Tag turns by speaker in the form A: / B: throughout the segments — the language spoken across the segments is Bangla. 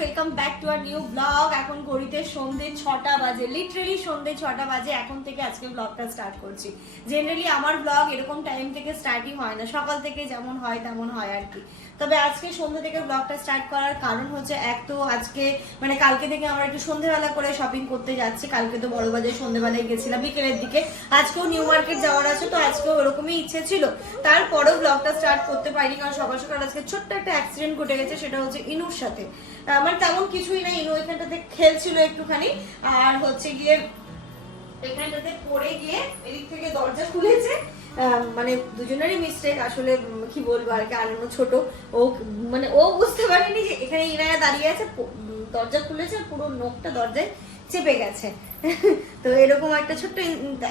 A: Welcome back to our new blog এখন ঘড়িতে সন্ধে ছটা বাজে লিটারেলি সন্ধে ছটা বাজে এখন থেকে আজকে ব্লগটা স্টার্ট করছি। জেনারেলি আমার ব্লগ এরকম টাইম থেকে স্টার্টই হয় না, সকাল থেকে যেমন হয় তেমন হয় আর কি। তবে আজকে সন্ধ্যে থেকে ব্লগটা স্টার্ট করার কারণ হচ্ছে এক তো আজকে মানে কালকে থেকে আমরা একটু সন্ধ্যেবেলা করে শপিং করতে যাচ্ছি। কালকে তো বড় বাজারে সন্ধ্যেবেলায় গেছিলাম বিকেলের দিকে। আজকেও নিউ মার্কেট যাওয়ার আছে তো আজকেও ওরকমই ইচ্ছে ছিল। তারপরেও ব্লগটা স্টার্ট করতে পারিনি কারণ সকাল সকাল আজকে ছোট্ট একটা অ্যাক্সিডেন্ট ঘটে গেছে সেটা হচ্ছে ইনুর সাথে। আহ, মানে তেমন কিছুই না ইনু এখানটাতে খেলছিল একটুখানি। আর হচ্ছে গিয়ে এখানটাতে পড়ে গিয়ে এদিক থেকে দরজা খুলেছে। মানে দুজনেরই মিস্টেক আসলে কি বলব আর কি আনন্দ ছোট। ও মানে ও বুঝতে পারেনি যে এখানে ইনায়া দাঁড়িয়ে আছে দরজা খুলেছে, পুরো নোখটা দরজায় চেপে গেছে। তো এরকম একটা ছোট্ট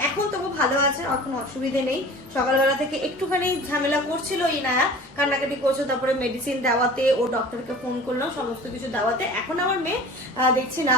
A: এখন তবু ভালো আছে এখন অসুবিধে নেই। সকালবেলা থেকে একটুখানি ঝামেলা করছিল ইনায়া কান্নাকাটি করছে তারপরে মেডিসিন দেওয়াতে ও ডক্টরকে ফোন করলাম সমস্ত কিছু দেওয়াতে। এখন আমার মেয়ে দেখছি না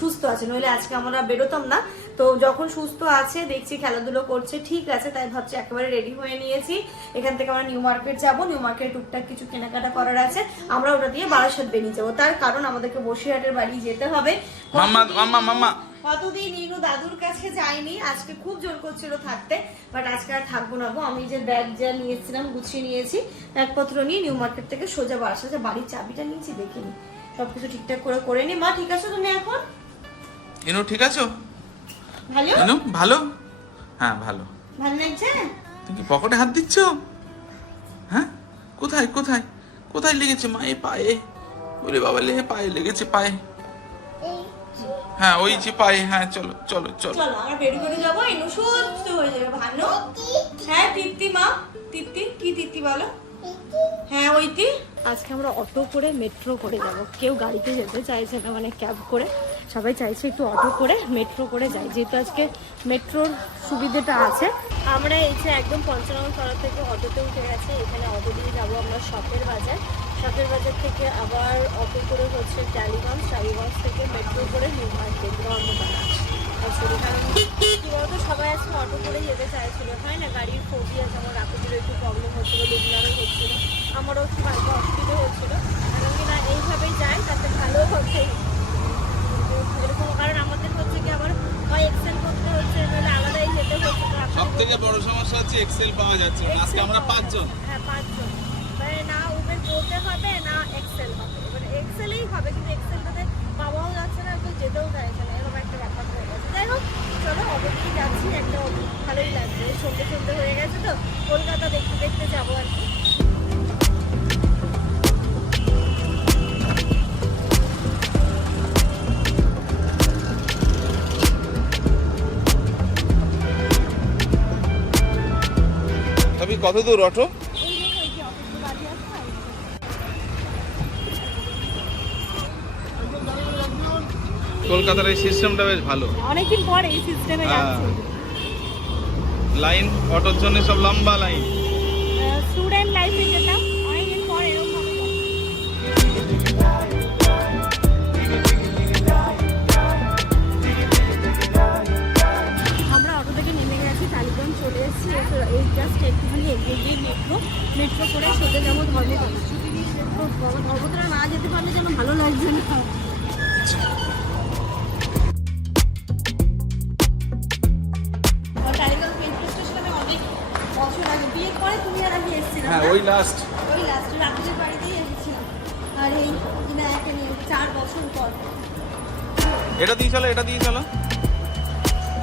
A: সুস্থ আছে নইলে আজকে আমরা বেরোতাম না। তো যখন সুস্থ আছে দেখছি খেলাধুলো করছে ঠিক আছে তাই ভাবছি একেবারে রেডি হয়ে নিয়েছি। এখান থেকে আমরা নিউ মার্কেট যাব নিউ মার্কেট টুকটাক কিছু কেনাকাটা করার আছে। আমরা ওটা দিয়ে বারাসাত বেরিয়ে যাব। তার কারণ আমাদেরকে বসিরহাটের বাড়ি যেতে হবে।
B: মাম্মা মাম্মা মাম্মা।
A: কতদিন ইনু দাদুর কাছে যাইনি আজকে খুব জোর করছিল থাকতে বাট আজকে আর থাকব না গো। আমি যে ব্যাগ যা নিয়েছিলাম গুছিয়ে নিয়েছি ব্যাগপত্র নিয়ে নিউ মার্কেট থেকে সোজা বারাসাতে বাড়ির চাবিটা নিয়েছি দেখিনি। সবকিছু ঠিকঠাক করে করে নি। মা ঠিক আছে তুমি এখন?
B: ইনু ঠিক আছো?
A: ভালো?
B: ইনু ভালো? হ্যাঁ ভালো।
A: ভালো লাগছে?
B: তুমি পকেটে হাত দিচ্ছ? হ্যাঁ? কোথায় কোথায়? কোথায় লেগেছে মায়ে পায়ে? বলে বাবা লে পায়ে লেগেছে পায়ে। হ্যাঁ ওই যে পায়ে হ্যাঁ চলো চলো চলো।
A: চলো আমরা বের করে যাব। ইনু সুস্থ হয়ে যাবে। ভালো হ্যাঁ তিত্তি মা। তিত্তি কি তিত্তি বলো? হ্যাঁ ওইটি। আজকে আমরা অটো করে মেট্রো করে যাব। কেউ গাড়িতে যেতে চাইছে না মানে ক্যাব করে। সবাই চাইছে একটু অটো করে মেট্রো করে যাই। যেহেতু আজকে মেট্রোর সুবিধাটা আছে। আমরা এই যে একদম পঞ্চানন তলা থেকে অটোতে উঠে গেছে। এখানে অটো দিয়ে যাব আমরা শপের বাজার। শপের বাজার থেকে আবার অটো করে হচ্ছে টালিগঞ্জ টালিগঞ্জ থেকে মেট্রো করে নিউ মার্কেট ধর্মতলা আসলে কারণ কি বলতো সবাই আজকে অটো করে যেতে চাইছিল। হয় না? গাড়ির ফোবিয়া যেমন রাকুটির একটু প্রবলেম হচ্ছিল লুগনারও হচ্ছিল। আমারও একটু বাড়িতে অসুবিধা হচ্ছিল। কারণ কি না এইভাবেই যাই তাতে ভালো হচ্ছে। এরকম কারণ আমাদের হচ্ছে কি আবার হয় এক্সেল করতে হচ্ছে নাহলে আলাদাই যেতে হচ্ছে।
B: সব থেকে বড় সমস্যা হচ্ছে এক্সেল পাওয়া যাচ্ছে আজকে আমরা পাঁচজন।
A: হ্যাঁ পাঁচজন। বলতে হবে না এক্সেল হবে এবারে এক্সেলেই হবে, কিন্তু এক্সেলটাতে পাওয়াও যাচ্ছে না, কেউ যেতেও চাইছে না। এরকম একটা ব্যাপার হয়ে গেছে। যাই হোক, চলো অবশ্যই যাচ্ছি। একটা ভালোই লাগবে সন্ধ্যে সন্ধ্যে হয়ে গেছে তো। কলকাতা দেখতে দেখতে যাব আর কি।
B: কত দূর, অটো
A: এই যে ওই যে অফিসে বাড়ি আছে না,
B: কলকাতার এই সিস্টেমটা বেশ ভালো।
A: অনেকদিন পর এই সিস্টেমে
B: হ্যাঁ।
A: যাচ্ছি।
B: লাইন অটোর জন্য সব লম্বা লাইন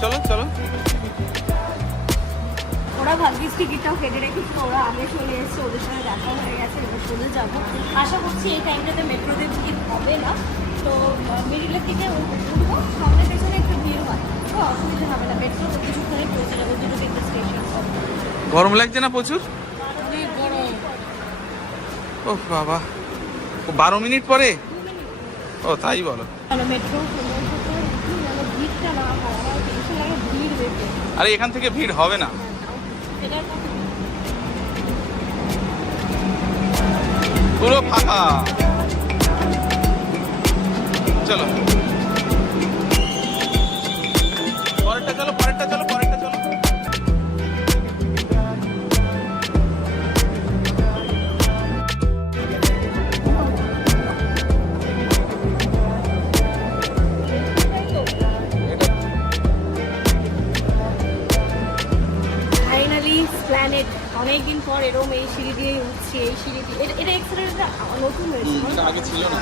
A: চলো
B: চলো।
A: ওরা ভাগ্যিস টিকিটটাও কেটে রেখেছিল ওরা আগে চলে এসেছে ওদের সঙ্গে দেখা হয়ে গেছে এবার চলে যাব। আশা করছি এই টাইমটাতে মেট্রোতে ভিড় হবে না। তো মিডিলের দিকে উঠবো সামনে পেছনে একটু ভিড় হয় তো অসুবিধা হবে না। মেট্রো কিছুক্ষণে পৌঁছে যাব দুটো তিনটে স্টেশন
B: গরম লাগছে না প্রচুর? ও বাবা। ও বারো মিনিট পরে? ও তাই বলো।
A: মেট্রো ভিড়টা না হয় আমার টেনশন লাগে ভিড় বেশি
B: আরে এখান থেকে ভিড় হবে না। পুরো ফাঁকা। চলো।
A: এরকম এই সিঁড়ি দিয়ে উঠছি এই সিঁড়ি দিয়ে এটা- এক্সেলেটারটা নতুন হয়েছে
B: এটা আগে ছিল না।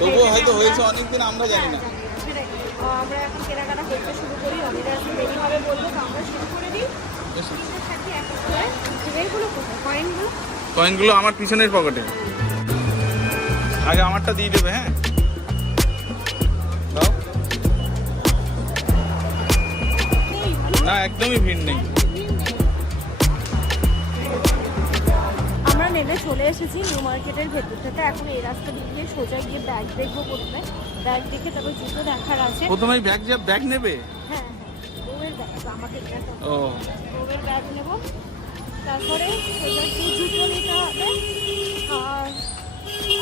B: তবুও হয়তো হয়েছে অনেকদিন আমরা জানি না।
A: আমরা এখন কেনাকাটা করতে শুরু করি অনেকটা এখন দেরি হবে বলব তো আমরা শুরু করে দিই। কয়েনগুলো
B: আমার পিছনের পকেটে আগে আমারটা দিয়ে দেবে হ্যাঁ?
A: ভালো
B: না একদমই ভিড় নেই।
A: নেমে চলে এসেছি নিউ মার্কেটের ভেতর থেকে। এখন এই রাস্তা দিয়ে সোজা গিয়ে ব্যাগ দেখব প্রথমে। ব্যাগ দেখে তারপর জুতো দেখার আছে।
B: প্রথমে ব্যাগ যা ব্যাগ নেবে?
A: হ্যাঁ ব্যাগ
B: ও।
A: বউয়ের ব্যাগ নেব। তারপরে সোজা জুতো নিতে হবে। আর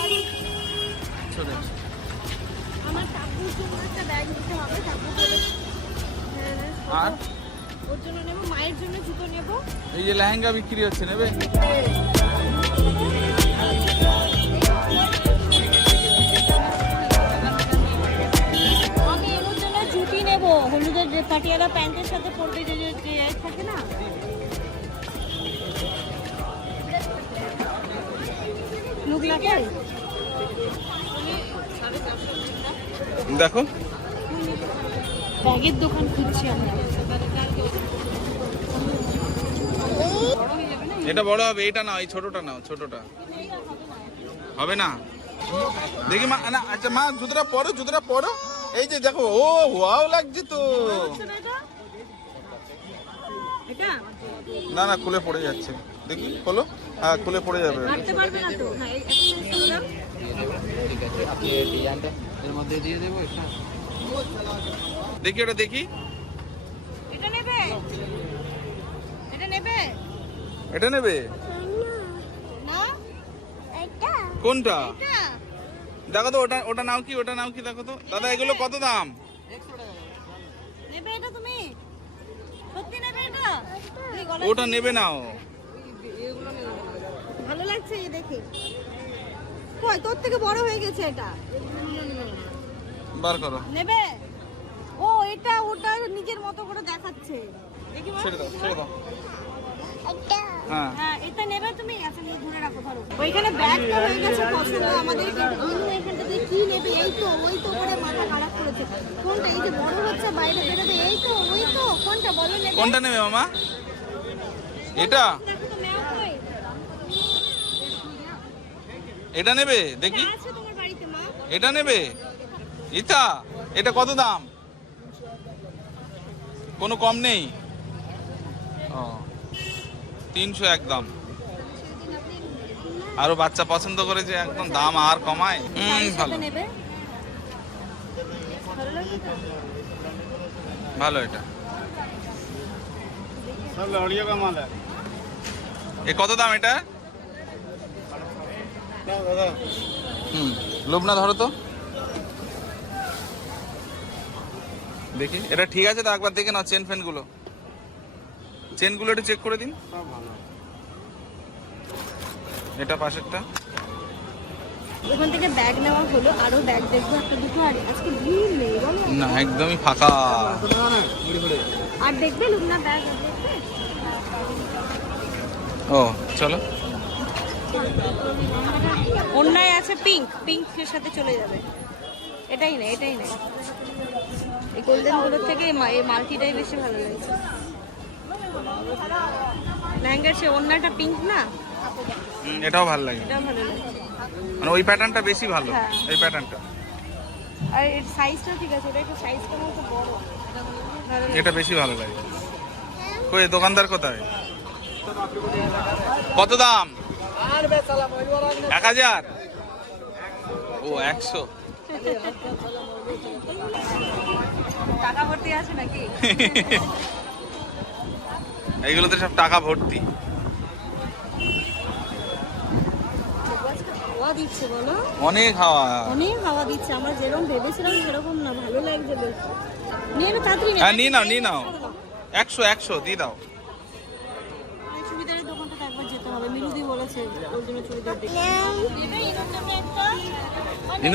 A: আর আমার কাকুর জন্য একটা ব্যাগ নিতে হবে। কাকু হ্যাঁ,
B: আর?
A: ওর জন্য নেব মায়ের জন্য জুতো নেব।
B: এই যে লেহেঙ্গা বিক্রি হচ্ছে নেবে?
A: আমি এর জন্য জুতি নেব হলুদের যে পাটিয়ালা প্যান্টের সাথে পরবে যে থাকে না?
B: দেখো।
A: ব্যাগের দোকান খুঁজছি আমি
B: এটা বড় হবে এটা নাও এই ছোটটা নাও ছোটটা। হবে না? দেখি মা না আচ্ছা মা জুতোটা পরো জুতোটা পরো। এই যে দেখো ও ওয়াও লাগছে তো। না না খুলে পড়ে যাচ্ছে। দেখি খোলো। হ্যাঁ খুলে পড়ে যাবে।
A: না হ্যাঁ
B: দেখি ওটা দেখি।
A: এটা নেবে? এটা নেবে?
B: এটা নেবে? কোনটা? দেখো তো ওটা ওটা নাও কি ওটা নাও কি দেখো তো। দাদা এগুলো কত দাম? ওটা নেবে নাও।
A: ভালো লাগছে এই দেখে। কই তোর থেকে বড় হয়ে গেছে এটা।
B: বার করো।
A: নেবে? ও এটা ওটা নিজের মতো করে দেখাচ্ছে। দেখি
B: ছেড়ে দাও ছেড়ে দাও। হ্যাঁ।
A: হ্যাঁ এটা নেবে তুমি আচ্ছা নিয়ে ঘুরে রাখো ধরো। ওইখানে ব্যাগটা হয়ে গেছে পছন্দ আমাদের কিন্তু ইনু এখানটা দিয়ে কি নেবে? এই তো ওই তো করে মাথা খারাপ করেছে। কোনটা? এই যে বড় হচ্ছে বাইরে বেরোবে এই তো ওই তো কোনটা? বলো নেবে।
B: কোনটা নেবে মামা? এটা? এটা নেবে? দেখি।
A: এটা আছে তোমার বাড়িতে মা।
B: এটা নেবে? এটা এটা কত দাম? কোনো কম নেই? ও। তিনশো একদম। আরও বাচ্চা পছন্দ করে যে একদম দাম আর কমায়? ভালো।
A: ভালো
B: এটা। এ কত দাম এটা? হুম লোবনা ধরো তো। দেখি এটা ঠিক আছে তো? একবার দেখে নাও চেন ফেনগুলো চেনগুলো একটু চেক করে দিন। এটা পাশেরটা।
A: ওখান থেকে ব্যাগ নেওয়া হলো আরও ব্যাগ দেখব একটা দুটো। আর আজকে ভিড় নেই বলো।
B: না একদমই ফাঁকা।
A: আর দেখবে লুকনা ব্যাগ
B: ও চলো।
A: অন্যায় আছে পিঙ্ক পিঙ্কের সাথে চলে যাবে। এটাই না এটাই না এই গোল্ডেনগুলোর এই মালটিটাই বেশি ভালো লাগছে। লেহেঙ্গার সে পিঙ্ক না?
B: এটাও ভালো লাগে। মানে ওই প্যাটার্নটা বেশি ভালো। এই প্যাটার্নটা
A: আর এর সাইজটা ঠিক আছে এটা একটু সাইজটা মতো বড়।
B: এটা বেশি ভালো লাগে। কই দোকানদার কোথায়? কত দাম? এক হাজার? ও একশো।
A: টাকা ভর্তি আছে নাকি?
B: এইগুলোতে সব টাকা ভর্তি।
A: বলো?
B: অনেক হাওয়া।
A: অনেক হাওয়া দিচ্ছে আমরা যেরকম ভেবেছিলাম সেরকম না ভালো লাগছে বেশ নিয়ে নে তাড়াতাড়ি
B: হ্যাঁ নিয়ে নাও নিয়ে নাও। একশো একশো দিয়ে দাও।
A: এই চুড়িদারের দোকানটাতে একবার যেতে হবে বলেছে ওর জন্য চুড়িদার দেখতে।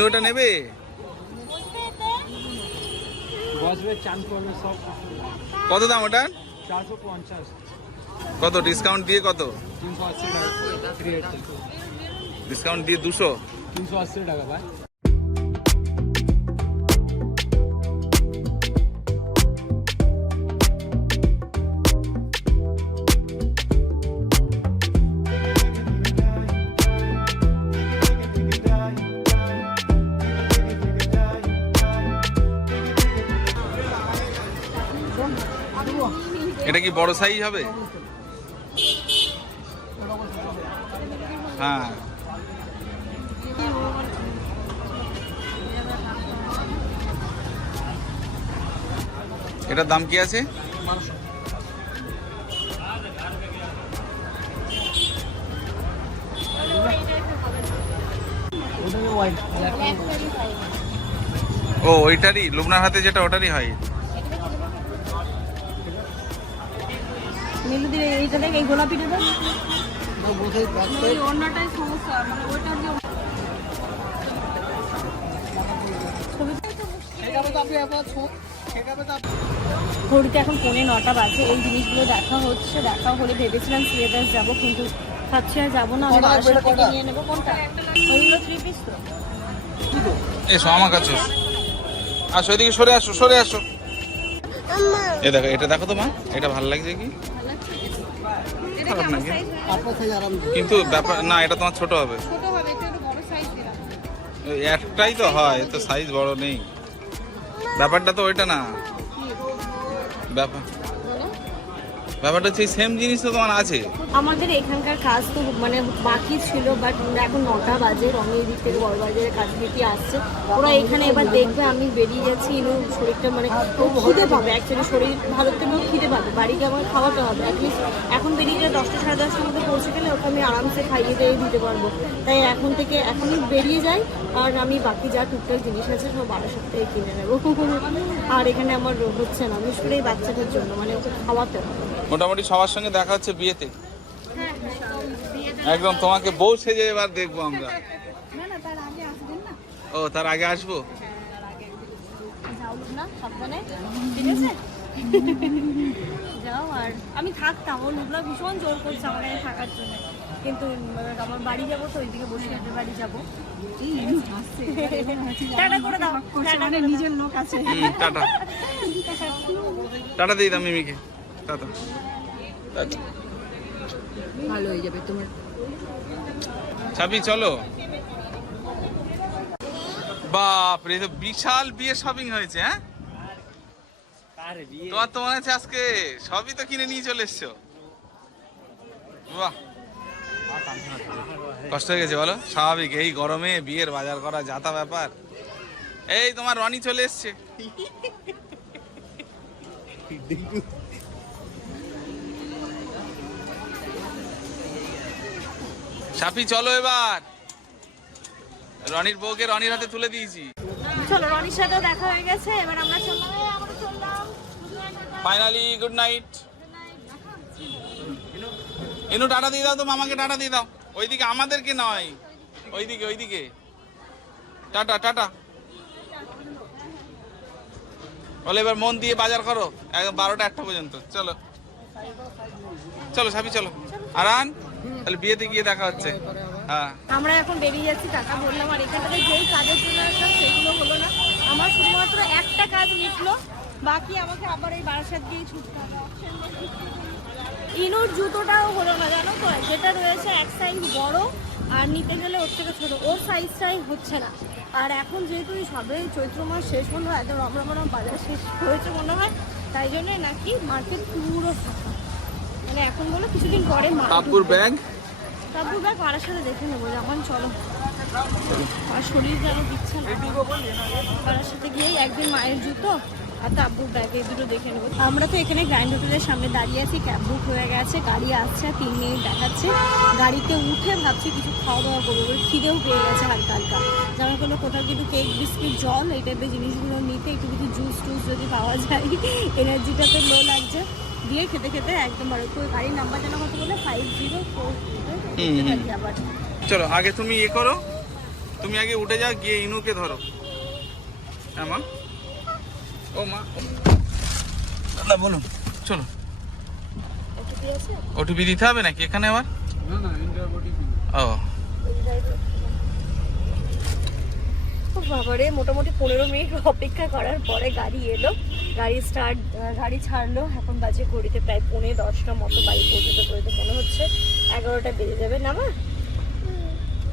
A: এটা
B: নেবে? কত দাম ওটা কত? ডিসকাউন্ট দিয়ে কত? ডিসকাউন্ট দিয়ে দুশো?
C: তিনশো আশি টাকা ভাই।
B: এটা কি বড় সাইজ হবে? হ্যাঁ। এটার দাম কি আছে? ও, ওইটারই, লুবনার হাতে যেটা, ওটারই হয়।
A: এইটা দেখ এই গোলাপিটা দেখ। ওই অন্যটাই সমস্যা মানে ওইটার যে ঘড়িতে এখন পৌনে নটা বাজে এই জিনিসগুলো দেখা হচ্ছে দেখা হলে ভেবেছিলাম সিলেবাস যাব কিন্তু ভাবছি আর যাব না আমি বাসার থেকে নিয়ে নেব কোনটা? ওইগুলো থ্রি পিস তো।
B: এসো আমার কাছে আসো এদিকে সরে আসো সরে আসো। এ দেখো এটা দেখো তো মা এটা ভালো লাগছে কি? খারাপ নাকি? কিন্তু ব্যাপার না এটা তোমার ছোট হবে। ওই একটাই তো হয় তো সাইজ বড় নেই। ব্যাপারটা তো ওইটা না। ব্যাপার ব্যাপারটা হচ্ছে সেম জিনিস তো তোমার আছে।
A: আমাদের এখানকার কাজ তো মানে বাকি ছিল বাট এখন নটা বাজে রঙের দিক থেকে বড়বাজারের কাছ থেকে আসছে। ওরা এখানে এবার দেখবে, আমি বেরিয়ে যাচ্ছি ইনু শরীরটা মানে ও খিদে পাবে অ্যাকচুয়ালি শরীর ভালো থেকেও খিদে পাবে। বাড়িতে আমার খাওয়াতে হবে অ্যাটলিস্ট এখন বেরিয়ে গেলে দশটা সাড়ে দশটার মধ্যে পৌঁছে গেলে ওকে আমি আরামসে খাইয়ে দিয়ে দিতে পারব। তাই এখন থেকে, এখনই বেরিয়ে যাই, আর আমি বাকি যা টুকটাক জিনিস আছে সব বারো সপ্তাহে কিনে নেব। আর এখানে আমার হচ্ছে না বিশেষ করে এই বাচ্চাটার জন্য মানে ওকে খাওয়াতে হবে।
B: মোটামুটি সবার সঙ্গে দেখা হচ্ছে বিয়েতে। একদম তোমাকে বউ সেজে এবার দেখব আমরা। ও তার আগে আসব?
A: যাও না সাবধানে ঠিক আছে যাও আর আমি থাকতাম ও লোকরা ভীষণ জোর করছে আমার এখানে থাকার জন্য। কিন্তু আমার বাড়ি যাব তো ওইদিকে বসিরহাটের বাড়ি যাব। টাটা করে দাও নিজের লোক আছে।
B: টাটা। টাটা দিয়ে দাও মিমিকে। টাটা টাটা
D: ভালো হয়ে যাবে তোমার।
B: চাবি চলো। বাপ রে তো বিশাল বিয়ে শপিং হয়েছে হ্যাঁ? তোমার তো মনে হচ্ছে আজকে সবই তো কিনে নিয়ে চলে এসছো। বাহ। কষ্ট হয়ে গেছে বলো? স্বাভাবিক এই গরমে বিয়ের বাজার করা যাতা ব্যাপার। এই তোমার রনি চলে এসছে। সাপি চলো এবার। রনির বউকে রনির হাতে তুলে দিয়েছি।
A: চলো রনির সাথেও দেখা হয়ে গেছে এবার আমরা চললাম।
B: ফাইনালি গুড নাইট এনু টাটা দিয়ে দাও তো মামাকে টাটা দিয়ে দাও। ওইদিকে আমাদেরকে নয়। ওইদিকে ওইদিকে। Tata tata. বলে এবার মন দিয়ে বাজার করো। বারোটা একটা পর্যন্ত। চলো। চলো সাবি চলো। আরান তাহলে বিয়েতে গিয়ে দেখা হচ্ছে। হ্যাঁ।
A: আমরা এখন বেরিয়ে যাচ্ছি, টাকা বললাম, আর এখানটাতে যেই কাজের জন্য আসলাম সেগুলো হলো না। আমার শুধুমাত্র একটা কাজ মিটলো, বাকি আমাকে আবার এই বারাসাত গিয়েই ছুটতে হবে। ইনুর জুতোটাও হলো না, জানো তো? যেটা রয়েছে এক সাইজ বড়, আর নিতে গেলে ওর থেকে ছোট। ওর সাইজটাই হচ্ছে না। আর এখন যেহেতু সবে চৈত্র মাস শেষ মনে হয় একদম রমরম রমরম বাজার শেষ হয়েছে মনে হয়, তাই জন্যই নাকি মার্কেট পুরো ফাঁকা। মানে এখন বলো কিছুদিন পরে মাল
B: কাপুর ব্যাগ?
A: তারপর ব্যাগ পাড়ার সাথে দেখে নেব? যখন চলো। আর শরীর যেন দিচ্ছে না পাড়ার সাথে গিয়েই একদিন মায়ের জুতো আর তাব্বুর ব্যাগ এই দুটো দেখে নেব। আমরা তো এখানে গ্র্যান্ড হোটেলের সামনে দাঁড়িয়ে আছি ক্যাব বুক হয়ে গেছে গাড়ি আসছে তিন মিনিট দেখাচ্ছে। গাড়িতে উঠে ভাবছি কিছু খাওয়া দাওয়া করব এবার খিদেও পেয়ে গেছে হালকা হালকা। যেমন কোনো কোথাও কিন্তু কেক বিস্কিট জল এই টাইপের জিনিসগুলো নিতে একটু কিছু জুস টুস যদি পাওয়া যায় এনার্জিটা তো লো লাগছে। দিয়ে খেতে খেতে একদম বড় করে গাড়ির নাম্বার যেন কত বলে ফাইভ জিরো ফোর আবার।
B: চলো আগে তুমি ইয়ে করো। তুমি আগে উঠে যাও গিয়ে ইনুকে ধরো। হ্যাঁ মা? ও মা দাদা বলুন। চলো।
A: ওটিপি
B: দিতে হবে নাকি এখানে আবার? ও।
A: বাবারে মোটামুটি পনেরো মিনিট অপেক্ষা করার পরে গাড়ি এলো। গাড়ি স্টার্ট গাড়ি ছাড়লো। এখন বাজে ঘড়িতে প্রায় পৌনে দশটা মতো বাড়ি পৌঁছতে পৌঁছতে মনে হচ্ছে এগারোটা বেজে যাবে। না মা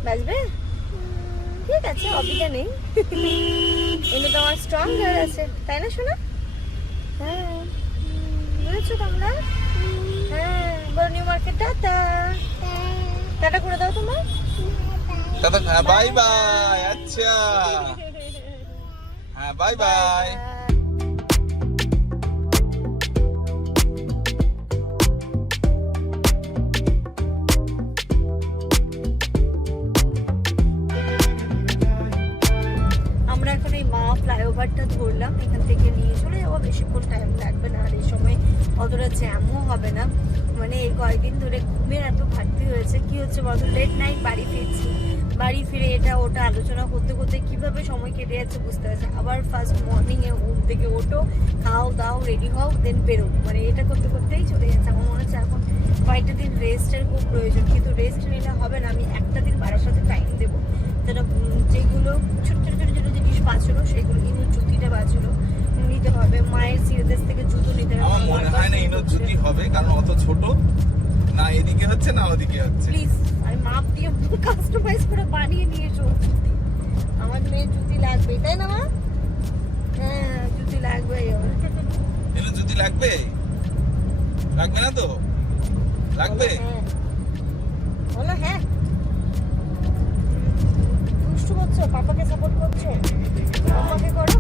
A: বাজবে? ঠিক আছে অবিটা নেই। কিন্তু তোমার স্ট্রং গার্ড আছে তাই না শোনা হ্যাঁ। বুঝেছ তোমরা? হ্যাঁ। বড় নিউ মার্কেট টাটা। টাটা করে দাও তোমার
B: হ্যাঁ বাই বাই হ্যাঁ বাই বাই
A: আমরা এখন এই মা ফ্লাইওভারটা ধরলাম, এখান থেকে নিয়ে চলে যাব। বেশিক্ষণ টাইম লাগবে না, আর এই সময় অতটা জ্যামও হবে না। মানে এই কয়েকদিন ধরে ঘুমের এত ঘাটতি হয়েছে। কি হচ্ছে বলতো লেট নাইট বাড়ি ফিরছি। বাড়ি ফিরে এটা ওটা আলোচনা করতে করতে কীভাবে সময় কেটে যাচ্ছে বুঝতে পারছি আবার ফার্স্ট মর্নিং এ ঘুম থেকে ওঠো খাও দাও রেডি হও দেন বেরো মানে এটা করতে করতেই চলে যাচ্ছে। আমার মনে হচ্ছে এখন কয়েকটা দিন রেস্টের খুব প্রয়োজন। কিন্তু রেস্ট নিলে হবে না। আমি একটা দিন বাড়ার সাথে টাইম দেবো। যেটা যেগুলো ছোট ছোট ছোট ছোট জিনিস বাঁচলো সেগুলো ইনো জুতিটা বাঁচলো নিতে হবে। মায়ের সিরিয়াস থেকে জুতো নিতে হবে।
B: আমার মনে হয় না ইনো জুতি হবে কারণ অত ছোট না এদিকে হচ্ছে না ওদিকে হচ্ছে।
A: প্লিজ মাপ দিয়ে কাস্টমাইজ করে বানিয়ে নিয়ে এসো আমার মেয়ের জুতি লাগবে তাই না মা? হ্যাঁ জুতি লাগবে।
B: ইনো জুতি লাগবে? লাগবে না তো? লাগবে?
A: হ্যাঁ। বলো হ্যাঁ। দুষ্টু করছ পাপাকে সাপোর্ট করছ? পাপাকে করো।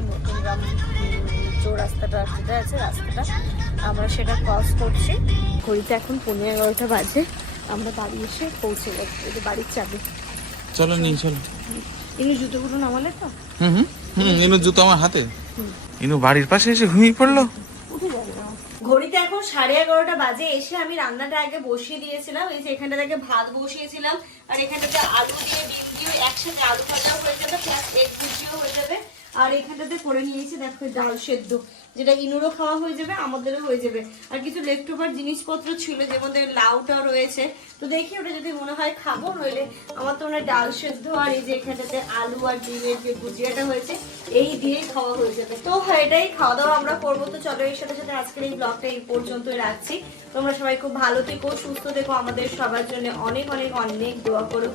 A: মধ্যমগ্রাম যে রাস্তাটা যেটা আছে রাস্তাটা। আমরা সেটা ক্রস করছি। ঘড়িতে এখন পনেরো এগারোটা বাজে। আমরা বাড়ি এসে পৌঁছে গেছি। যে বাড়ির চাবি।
B: চলো নিয়ে চলো।
A: এই জুতোগুলো নামালে তো?
B: হুম হুম ইনো জুতো আমার হাতে। ইনো বাড়ির পাশে এসে ঘুমিয়ে পড়ল।
A: ঘড়িতে এখন সাড়ে এগারোটা বাজে। এসে আমি রান্নাটা আগে বসিয়ে দিয়েছিলাম। এই যে এখানটা থেকে ভাত বসিয়েছিলাম। আর এখানটাতে আলু দিয়ে ডিম দিয়ে একসাথে আলু ভাজাও হয়ে যাবে প্লাস এগ ভুজিও হয়ে যাবে। আর এখানটাতে করে নিয়েছি দেখো ডাল সেদ্ধ যেটা ইনুরও খাওয়া হয়ে যাবে আমাদেরও হয়ে যাবে। আর কিছু লেফট ওভার জিনিসপত্র ছিল যে মধ্যে লাউটাও রয়েছে। তো দেখি ওটা যদি মনে হয় খাব নইলে আমার তো মনে ডাল সেদ্ধ আর এই যে এখানটাতে আলু আর ডিমের যে ভুজিয়াটা হয়েছে এই দিয়েই খাওয়া হয়ে যাবে। তো হ্যাঁ, এটাই খাওয়া দাওয়া আমরা করব। তো চলো এর সাথে সাথে আজকের এই ব্লগটা এই পর্যন্তই রাখছি। তোমরা সবাই খুব ভালো থেকো সুস্থ থেকো। আমাদের সবার জন্য অনেক অনেক অনেক দোয়া করো।